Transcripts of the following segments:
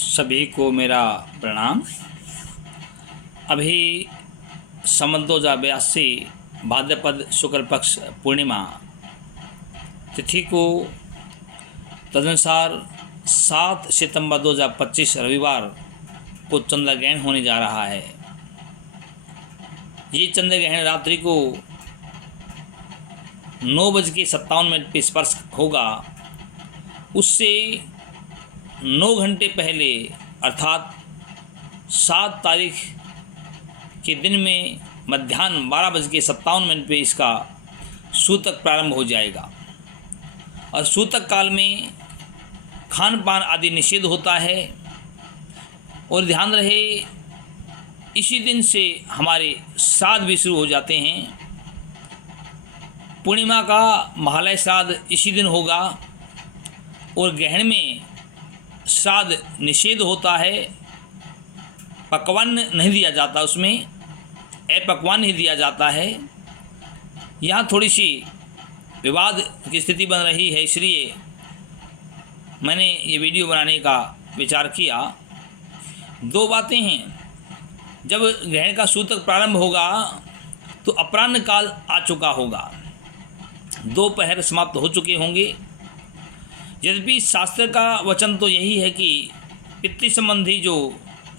सभी को मेरा प्रणाम। अभी संवत 2082 भाद्रपद शुक्ल पक्ष पूर्णिमा तिथि को तदनुसार 7 सितंबर 2025 रविवार को चंद्र ग्रहण होने जा रहा है। ये चंद्र ग्रहण रात्रि को 9:57 पे स्पर्श होगा। उससे 9 घंटे पहले अर्थात 7 तारीख के दिन में मध्याह्न 12:57 पे इसका सूतक प्रारंभ हो जाएगा और सूतक काल में खान पान आदि निषेध होता है। और ध्यान रहे, इसी दिन से हमारे श्राद्ध भी शुरू हो जाते हैं। पूर्णिमा का महालय श्राद्ध इसी दिन होगा और ग्रहण में श्राद्ध निषेध होता है। पकवान नहीं दिया जाता, उसमें अपकवान नहीं दिया जाता है। यहाँ थोड़ी सी विवाद की स्थिति बन रही है, इसलिए मैंने ये वीडियो बनाने का विचार किया। 2 बातें हैं। जब ग्रहण का सूतक प्रारंभ होगा तो अपराह्न काल आ चुका होगा, दोपहर समाप्त हो चुके होंगे। यद्यपि शास्त्र का वचन तो यही है कि पितृ संबंधी जो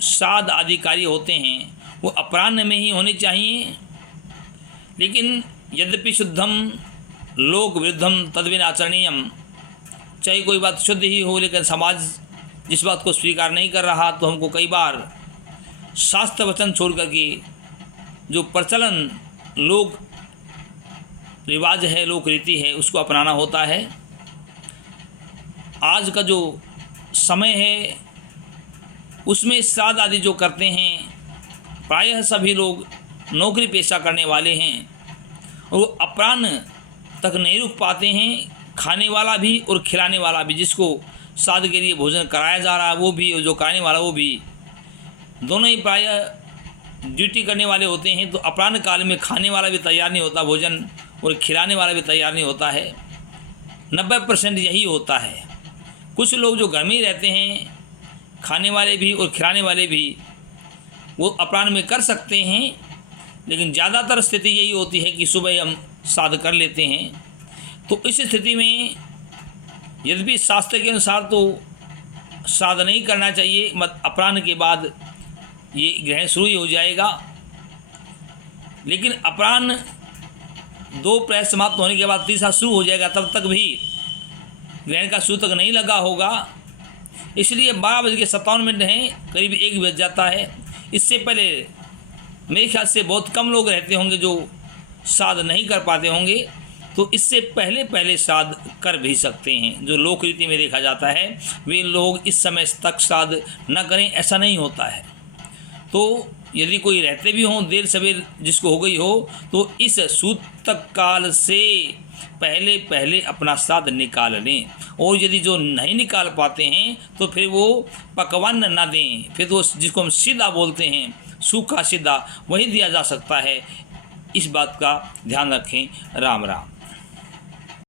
श्राद्ध आदि कार्य होते हैं वो अपराह्न में ही होने चाहिए। लेकिन यद्यपि शुद्धम लोक विरुद्धम तद्विन आचरणीयम, चाहे कोई बात शुद्ध ही हो लेकिन समाज जिस बात को स्वीकार नहीं कर रहा, तो हमको कई बार शास्त्र वचन छोड़ करके जो प्रचलन लोक रिवाज है, लोक रीति है, उसको अपनाना होता है। आज का जो समय है उसमें श्राद्ध आदि जो करते हैं प्रायः सभी लोग नौकरी पेशा करने वाले हैं और वो अपराह्न तक नहीं रुक पाते हैं। खाने वाला भी और खिलाने वाला भी, जिसको श्राद्ध के लिए भोजन कराया जा रहा है वो भी, और जो कराने वाला वो भी, दोनों ही प्रायः ड्यूटी करने वाले होते हैं। तो अपराह्न काल में खाने वाला भी तैयार नहीं होता भोजन और खिलाने वाला भी तैयार नहीं होता है। 90% यही होता है। कुछ लोग जो घर में ही रहते हैं, खाने वाले भी और खिलाने वाले भी, वो अपराह्न में कर सकते हैं। लेकिन ज़्यादातर स्थिति यही होती है कि सुबह हम श्राद्ध कर लेते हैं। तो इस स्थिति में यद्यपि शास्त्र के अनुसार तो श्राद्ध नहीं करना चाहिए, अपराह्न के बाद ये ग्रहण शुरू ही हो जाएगा। लेकिन अपराह्न 2 प्रहर समाप्त होने के बाद तीसरा शुरू हो जाएगा, तब तक भी ग्रहण का सूतक नहीं लगा होगा। इसलिए 12:57 हैं, करीब 1 बज जाता है। इससे पहले मेरे ख्याल से बहुत कम लोग रहते होंगे जो श्राद्ध नहीं कर पाते होंगे, तो इससे पहले श्राद्ध कर भी सकते हैं। जो लोक रीति में देखा जाता है वे लोग इस समय तक श्राद्ध न करें, ऐसा नहीं होता है। तो यदि कोई रहते भी हों देर सवेर जिसको हो गई हो, तो इस सूतक काल से पहले अपना श्राद्ध निकाल लें। और यदि जो नहीं निकाल पाते हैं तो फिर वो पकवान न दें, फिर तो जिसको हम सीधा बोलते हैं, सूखा सीधा, वही दिया जा सकता है। इस बात का ध्यान रखें। राम राम।